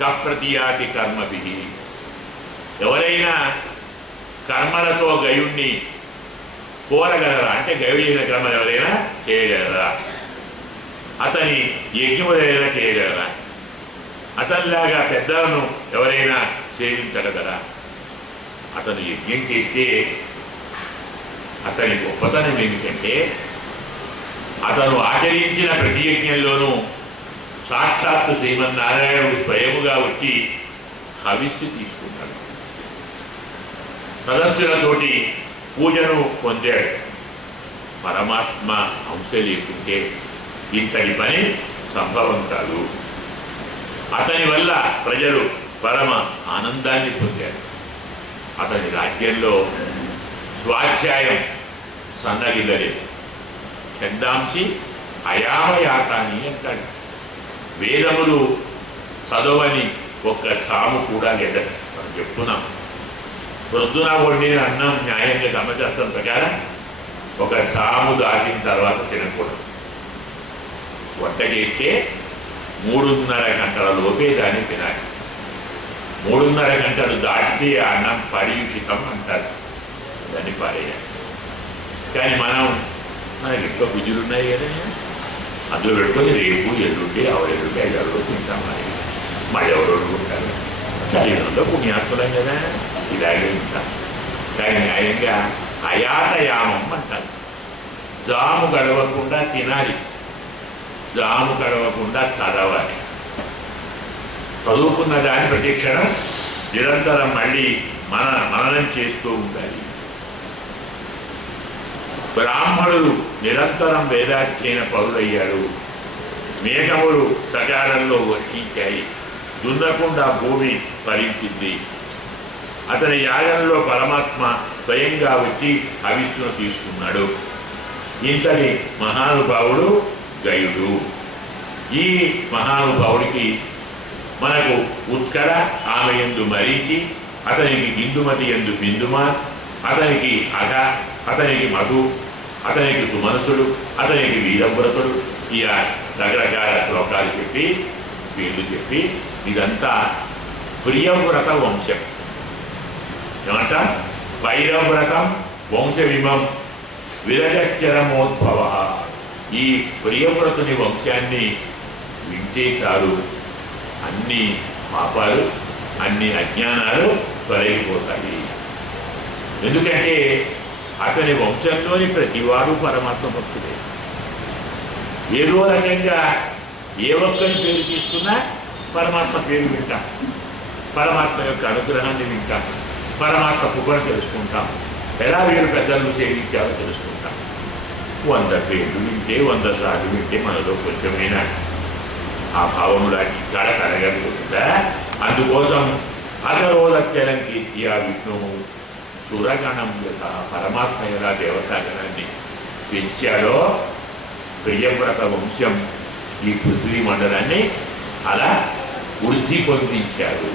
కప్రతియాతి కర్మభి. ఎవరైనా కర్మలతో గయుణ్ణి కోరగలరా అంటే గయుడు చేసిన కర్మలు ఎవరైనా చేయగలరా? అతని యజ్ఞములైనా చేయగలరా? అతనిలాగా పెద్దలను ఎవరైనా సేవించగలరా? అతను యజ్ఞం చేస్తే అతని గొప్పతనం ఏమిటంటే అతను ఆచరించిన ప్రతి యజ్ఞంలోనూ సాక్షాత్తు శ్రీమన్నారాయణుడు స్వయముగా వచ్చి హవిస్సు తీసుకున్నాడు. సదస్సులతోటి పూజను పొందాడు. పరమాత్మ అంశ లేకుంటే ఇంతటి పని సంభవం కాదు. అతని వల్ల ప్రజలు పరమ ఆనందాన్ని పొందారు. అతని రాజ్యంలో స్వాధ్యాయం సన్నగిల్లలేదు. ఛందాంసి అయామయాతాని అంటాడు. వేదములు చదవని ఒక్క సాము కూడా లేదని మనం చెప్తున్నాం. ప్రొద్దున వండిన అన్నం న్యాయంగా ధర్మశాస్త్రం ప్రకారం ఒక సాము దాటిన తర్వాత తినకూడదు. వంట చేస్తే 3:30 గంటల లోపే దాన్ని తినాలి. 3:30 గంటలు దాటితే అన్నం పరియుషితం అంటారు, దాన్ని పారేయాలి. కానీ మనకి ఎక్కువ విధులు ఉన్నాయి కదా, అందులో పెట్టుకొని రేపు ఎల్లుండి 6 5 రోజులు తింటాం. మళ్ళీ ఎవరు వండుకుంటారు? శరీరంలో పుణ్యాత్ములం కదా, ఇలాగే ఉంటాం. కానీ న్యాయంగా అయాతయామం అంటారు. జాము గడవకుండా తినాలి, జాము గడవకుండా చదవాలి. చదువుకున్న దాని ప్రతిక్షణం నిరంతరం మళ్ళీ మననం చేస్తూ ఉండాలి. బ్రాహ్మణులు నిరంతరం వేదాధ్యయన పరులయ్యారు. మేఘములు సకాలంలో వర్షించాయి, దున్నకుండా భూమి ఫలించింది. అతని యాగంలో పరమాత్మ స్వయంగా వచ్చి హవిస్సును తీసుకున్నాడు. ఇంతటి మహానుభావుడు గయుడు. ఈ మహానుభావుడికి మనకు ఉత్కల ఆమె యందు మరీచి, అతనికి హిందుమతి యందు బిందుమా, అతనికి అఘ, అతనికి మధు, అతనికి సుమనసుడు, అతనికి వీరవ్రతుడు, ఇక రకరకాల శ్లోకాలు చెప్పి వీళ్ళు చెప్పి ఇదంతా ప్రియవ్రత వంశం. ఏమంట? వైరవ్రతం వంశవిమం విరజశ్చరమోద్భవ. ఈ ప్రియవ్రతుని వంశాన్ని వింటే చాలు అన్ని పాపాలు, అన్ని అజ్ఞానాలు తొలగిపోతాయి. ఎందుకంటే అతని వంశంలోని ప్రతివాడు పరమాత్మ భక్తుడే. ఏదో రకంగా ఏ ఒక్కరి పేరు తీసుకున్నా పరమాత్మ పేరు వింటాం, పరమాత్మ యొక్క అనుగ్రహాన్ని వింటాం, పరమాత్మ కృపను తెలుసుకుంటాం, ఎలా వీరు పెద్దలను సేవించాలో తెలుసుకుంటాం. 100 పేర్లు వింటే 100 సార్లు వింటే మనలో కొంచెమైనా ఆ భావములు ఇక్కడ కలగలుగుతుందా? అందుకోసం అగరోదత్యలం కీర్తియా విష్ణువు సురగణం యొక్క పరమాత్మ ఎలా దేవతాగణాన్ని పెంచాడో ప్రియవ్రత వంశం ఈ పృథ్వీ మండలాన్ని అలా వృద్ధి పొందించాడు.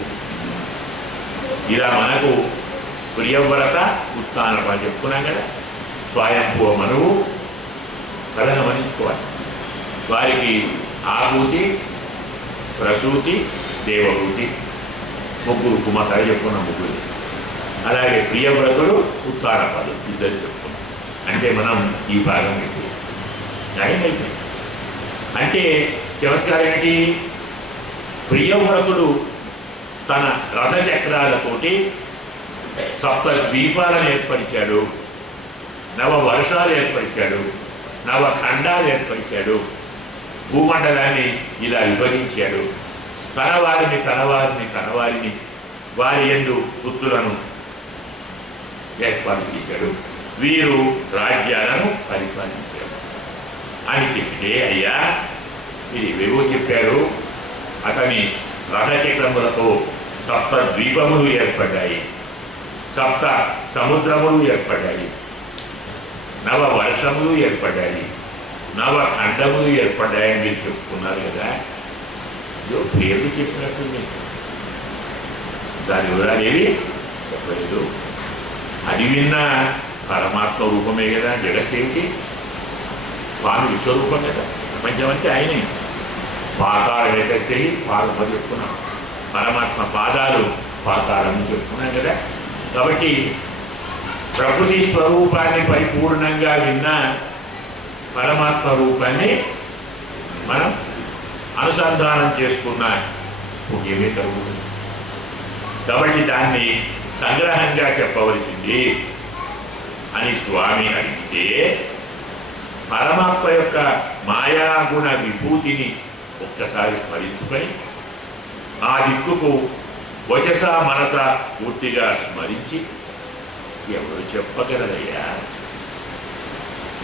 ఇలా మనకు ప్రియవ్రత ఉత్తానప చెప్పుకున్నాం కదా. స్వయంభూ మనువు కథ గమనించుకోవాలి. వారికి ఆహూతి, ప్రసూతి, దేవహూతి ముగ్గురు కుమార్తెలు చెప్పుకున్నాం. ముగ్గురు. అలాగే ప్రియవ్రతుడు, ఉత్తానపదు ఇద్దరు చెప్పుకున్నాం. అంటే మనం ఈ భాగం ఎక్కువ న్యాయమైంది. అంటే చమత్కారం ఏంటి? ప్రియవ్రతుడు తన రథచక్రాలతోటి 7 ద్వీపాలను ఏర్పరిచాడు, 9 వర్షాలు ఏర్పరిచాడు, 9 ఖండాలు ఏర్పరిచాడు, భూమండలాన్ని ఇలా విభజించాడు. తనవారిని వారి యందు పుత్రులను ఏర్పాటు చేశాడు. వీరు రాజ్యాలను పరిపాలించారు అని చెప్తే, అయ్యా ఇది ఇవేవో చెప్పారు. అతని రథచక్రములతో 7 ద్వీపములు ఏర్పడ్డాయి, 7 సముద్రములు ఏర్పడ్డాయి, 9 వర్షములు ఏర్పడ్డాయి, 9 ఖండములు ఏర్పడ్డాయని మీరు చెప్పుకున్నారు కదా. ఇదో పేర్లు చెప్పినట్టుంది, దాని వివరాలు ఏవి చెప్పలేదు. అది విన్న పరమాత్మ రూపమే కదా. జగత్తేమిటి? స్వామి విశ్వరూపం కదా. ప్రపంచం అంటే ఆయనే. పాతాళం ఏకశై పాదం చెప్పుకున్నాం, పరమాత్మ పాదాలు పాతాళం చెప్పుకున్నాం కదా. కాబట్టి ప్రకృతి స్వరూపాన్ని పరిపూర్ణంగా విన్న పరమాత్మ రూపాన్ని మనం అనుసంధానం చేసుకున్న పుణ్యమే కలుగుతుంది. కాబట్టి దాన్ని సంగ్రహంగా చెప్పవలసింది అని స్వామి అడిగితే, పరమాత్మ యొక్క మాయాగుణ విభూతిని ఒక్కసారి స్మరించుకొని ఆ దిక్కుకు వచస మనస పూర్తిగా స్మరించి, ఎవరు చెప్పగలరయ్యా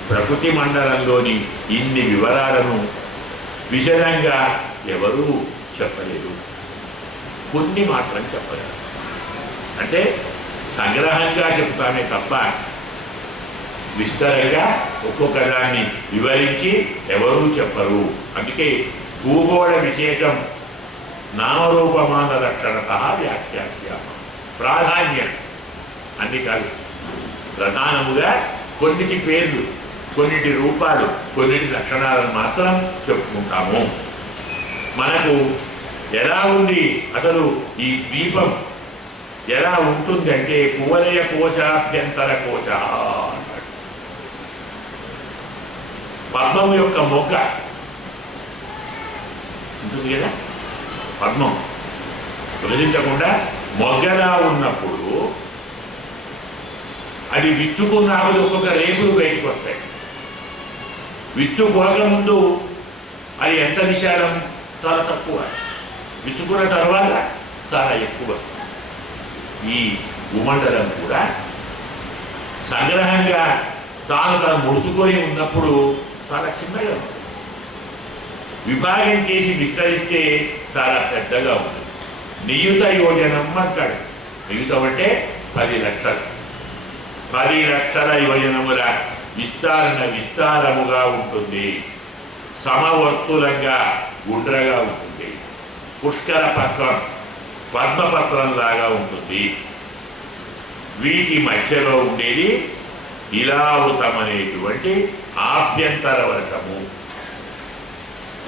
ప్రకృతి మండలంలోని ఇన్ని వివరాలను విశదంగా ఎవరూ చెప్పలేదు. కొన్ని మాత్రం చెప్పగలరు. అంటే సంగ్రహంగా చెప్తామే తప్ప విస్తరంగా ఒక్కొక్క దాన్ని వివరించి ఎవరూ చెప్పరు. అందుకే భూగోళ విశేషం నామరూపమాన లక్షణత వ్యాఖ్యాస్యామ. ప్రాధాన్యం అన్ని కాదు, ప్రధానముగా కొన్నిటి పేర్లు, కొన్నిటి రూపాలు, కొన్నిటి లక్షణాలను మాత్రం చెప్పుకుంటాము. మనకు ఎలా ఉంది అసలు ఈ ద్వీపం ఎలా ఉంటుంది అంటే, కువలయ కోశాభ్యంతర కోశ అన్నాడు. పద్మం యొక్క మొగ్గ ఉంటుంది కదా, పద్మం విభజించకుండా మొగ్గలా ఉన్నప్పుడు అది విచ్చుకున్నప్పుడు ఒక్కొక్క రేకులు బయటకు వస్తాయి. విచ్చుకోకముందు అది ఎంత విశాలం? చాలా తక్కువ. విచ్చుకున్న తర్వాత చాలా ఎక్కువ. ఈ భూమండలం కూడా సంగ్రహంగా తను ముడుచుకొని ఉన్నప్పుడు చాలా చిన్నగా ఉంటుంది. విభాగం చేసి విస్తరిస్తే చాలా పెద్దగా ఉంటుంది. నియుత యోజనం అంటాడు. నియుతం అంటే 10 లక్షలు. 10 లక్షల యోజనముల విస్తారముగా ఉంటుంది. సమవర్తులంగా గుండ్రగా ఉంటుంది. పుష్కర పత్రం పద్మపత్రం లాగా ఉంటుంది. వీటి మధ్యలో ఉండేది ఇలావృతం అనేటువంటి ఆభ్యంతర వర్షము.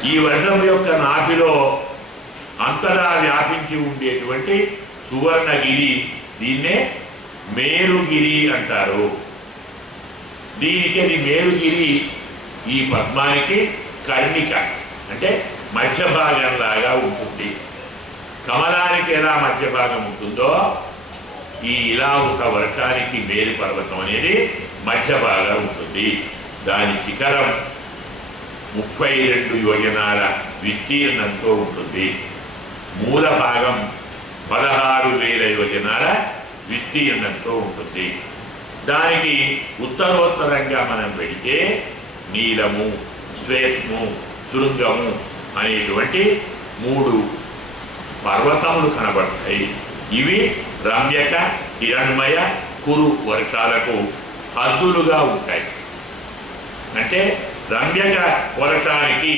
ఈ వర్షం యొక్క నాభిలో అంతటా వ్యాపించి ఉండేటువంటి సువర్ణగిరి, దీన్నే మేరుగిరి అంటారు. దీనికి అది మేరుగిరి. ఈ పద్మానికి కర్ణిక అంటే మధ్య భాగంలాగా ఉంటుంది. కమలానికి ఎలా మధ్య భాగం ఉంటుందో ఈ ఇలావృత వర్షానికి మేరు పర్వతం అనేది మధ్య భాగం ఉంటుంది. దాని శిఖరం 32 యోజనాల విస్తీర్ణంతో ఉంటుంది. మూల భాగం 16,000 యోజనాల విస్తీర్ణంతో ఉంటుంది. దానికి ఉత్తరోత్తరంగా మనం వెళితే నీలము, శ్వేతము, శృంగము అనేటువంటి 3 పర్వతములు కనబడతాయి. ఇవి రమ్యక, హిరణ్మయ, కురు వర్షాలకు హద్దులుగా ఉంటాయి. అంటే రమ్యక వర్షానికి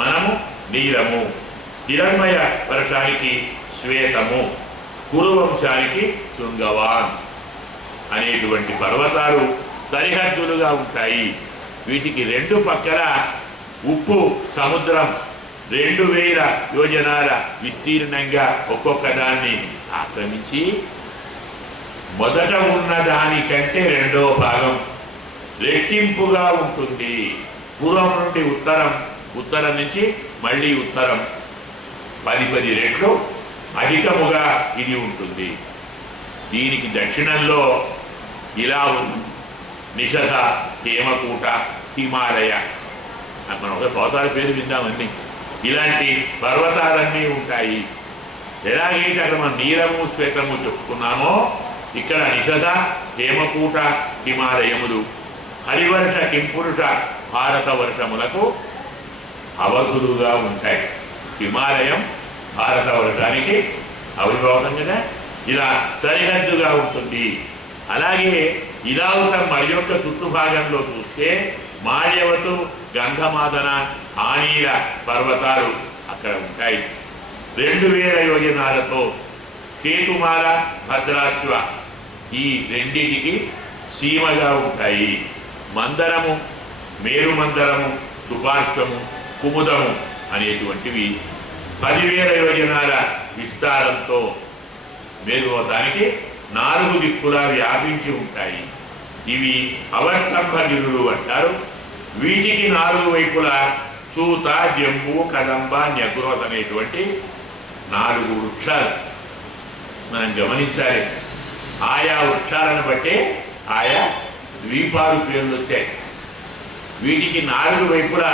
మనము నీలము, హిరణ్మయ వర్షానికి శ్వేతము, కురు వంశానికి శృంగవాన్ అనేటువంటి పర్వతాలు సరిహద్దులుగా ఉంటాయి. వీటికి 2 పక్కల ఉప్పు సముద్రం 2000 యోజనాల విస్తీర్ణంగా ఒక్కొక్క దాన్ని ఆక్రమించి మొదట ఉన్న దానికంటే 2వ భాగం రెట్టింపుగా ఉంటుంది. పూర్వం నుండి ఉత్తరం నుంచి మళ్ళీ ఉత్తరం 10 రెట్లు అధికముగా ఇది ఉంటుంది. దీనికి దక్షిణంలో ఇలా ఉంది నిషధ, హేమకూట, హిమాలయ. మనం ఒక పర్వతాల పేరు విందామన్నీ. ఇలాంటి పర్వతాలన్నీ ఉంటాయి. ఎలాగైతే అక్కడ మనం నీలము, శ్వేతము చెప్పుకున్నామో ఇక్కడ నిషధ, హేమకూట, హిమాలయములు హరివర్ష, కింపురుష, భారత వర్షములకు అవధులుగా ఉంటాయి. హిమాలయం భారత వర్షానికి ఆవిర్భావం కదా, ఇలా సరిహద్దుగా ఉంటుంది. అలాగే ఇలావృతం మరి యొక్క చుట్టుభాగంలో చూస్తే మాల్యవతు, గంధమాదన, ఆనీల పర్వతాలు అక్కడ ఉంటాయి. 2000 యోజనాలతో కేతుమాల, భద్రాశ్వ ఈ రెండింటికి సీమగా ఉంటాయి. మందరము, మేరుమందరము, సుపార్శ్వము, కుముదము అనేటువంటివి 10,000 యోజనాల విస్తారంతో మేరువతానికి 4 దిక్కులా వ్యాపించి ఉంటాయి. ఇవి అవస్తంభగిరులు అంటారు. వీటికి 4 వైపులా చూత, జంబు, కదంబ, న్యగ్రోత్ అనేటువంటి 4 వృక్షాలు మనం గమనించాలి. ఆయా వృక్షాలను బట్టే ఆయా ద్వీపాలు పేర్లు వచ్చాయి. వీటికి 4 వైపులా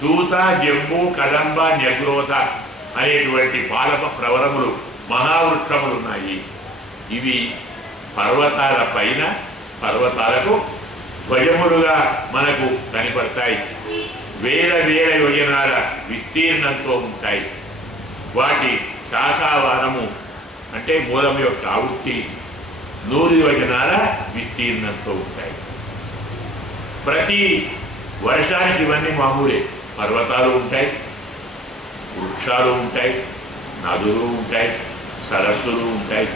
చూత, జంబు, కదంబ, న్యగ్రోత అనేటువంటి పాలప ప్రవరములు, మహావృక్షములు ఉన్నాయి. ఇవి పర్వతాల పైన పర్వతాలకు ధ్వజములుగా మనకు కనపడతాయి. 1000 యోజనాల విస్తీర్ణంతో ఉంటాయి. వాటి శాఖావారము అంటే మూలం యొక్క ఆవృత్తి 100 యోజనాల విస్తీర్ణంతో ఉంటాయి. ప్రతి వర్షానికి ఇవన్నీ మామూలే. పర్వతాలు ఉంటాయి, వృక్షాలు ఉంటాయి, నదులు ఉంటాయి, సరస్సులు ఉంటాయి,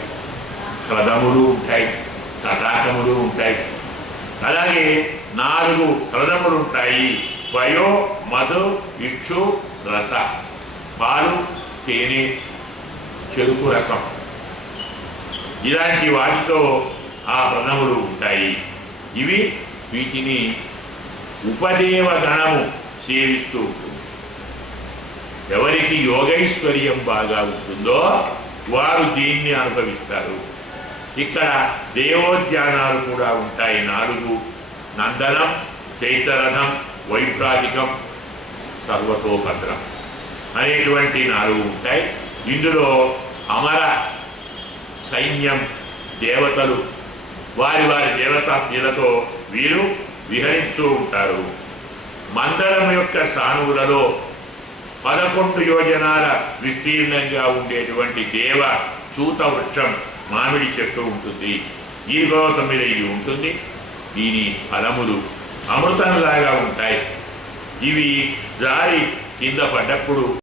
హ్రదములు ఉంటాయి, తటాకములు ఉంటాయి. అలాగే 4 హ్రదములు ఉంటాయి. వయో, మధు, ఇక్షు, రస. పాలు, తేనె, చెరుకు రసం ఇలాంటి వాటితో ఆ హ్రదములు ఉంటాయి. ఇవి వీటిని ఉపదేవ గణము సేవిస్తూ ఉంటుంది. ఎవరికి యోగైశ్వర్యం బాగా ఉంటుందో వారు దీన్ని అనుభవిస్తారు. ఇక్కడ దేవోద్యానాలు కూడా ఉంటాయి 4. నందనం, చైతరథం, వైభ్రాజికం, సర్వతోభద్రం అనేటువంటి 4 ఉంటాయి. ఇందులో అమర సైన్యం, దేవతలు వారి వారి దేవతా తీలతో వీరు విహరిస్తూ ఉంటారు. మందరం యొక్క సానువులలో 11 యోజనాల విస్తీర్ణంగా ఉండేటువంటి దేవ చూత వృక్షం మామిడి చెట్టు ఉంటుంది. ఈ పర్వతం మీద ఇది ఉంటుంది. దీని ఫలములు అమృతంలాగా ఉంటాయి. ఇవి జారి కింద పడ్డప్పుడు